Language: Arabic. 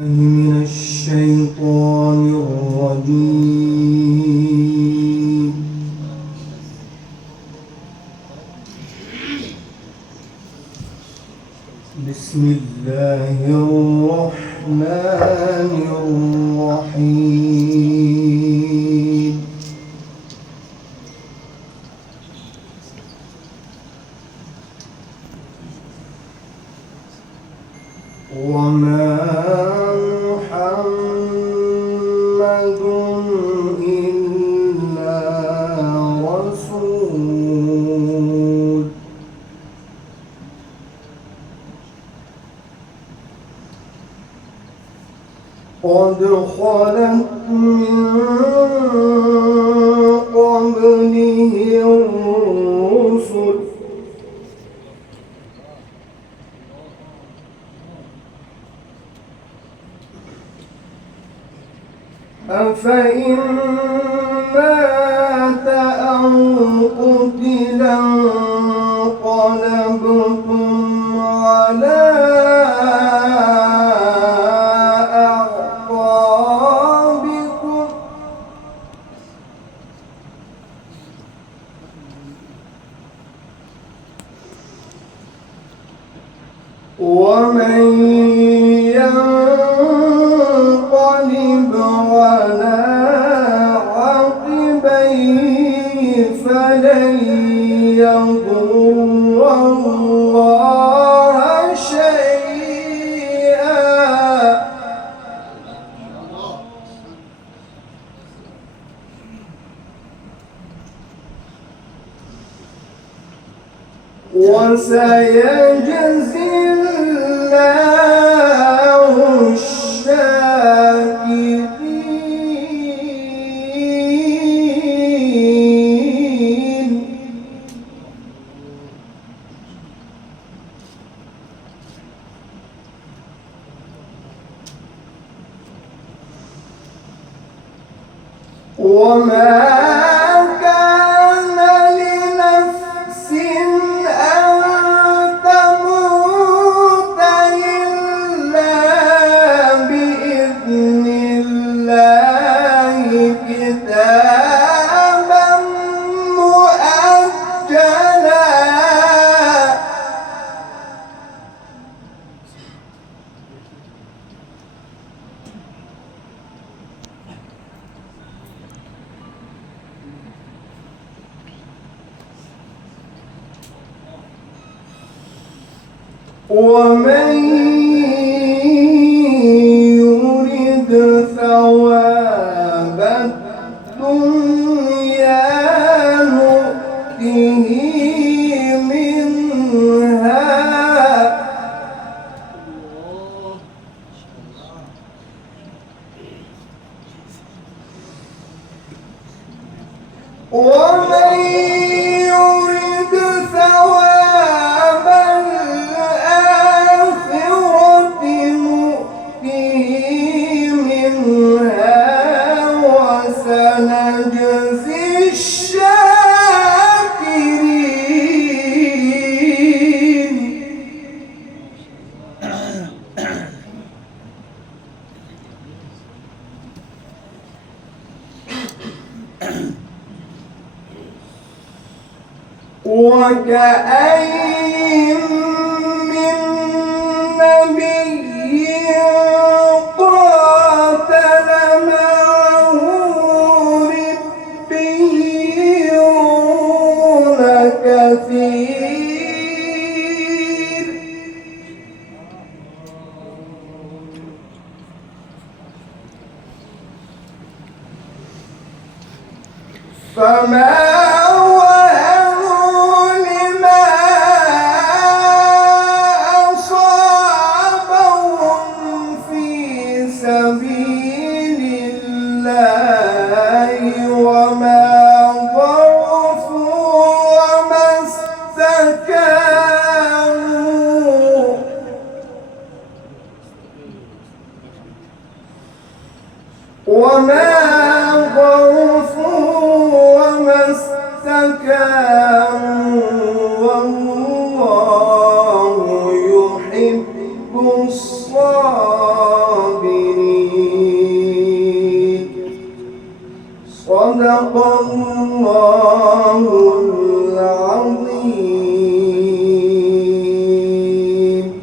من الشيطان الرجيم. بسم الله الرحمن الرحيم. وما محمد إلا رسول قد خلت من قبله الرسل أفإن مات أو قتل انقلبتم على أعقابكم ومن ينقلب على عقبيه فلن يضر الله شيئا وسيجزي الله الشاكرين. وما كان لنفس أن تموت إلا بإذن الله كتابا مؤجلا ومن يرد ثواب الدنيا نؤته منها ومن يرد ثواب الآخرة نؤته منها وسنجزي الشاكرين. وكأين من نبي قاتل معه ربيون كثير فما وما ضعفوا وما استكانوا والله يحب الصابرين. صدق الله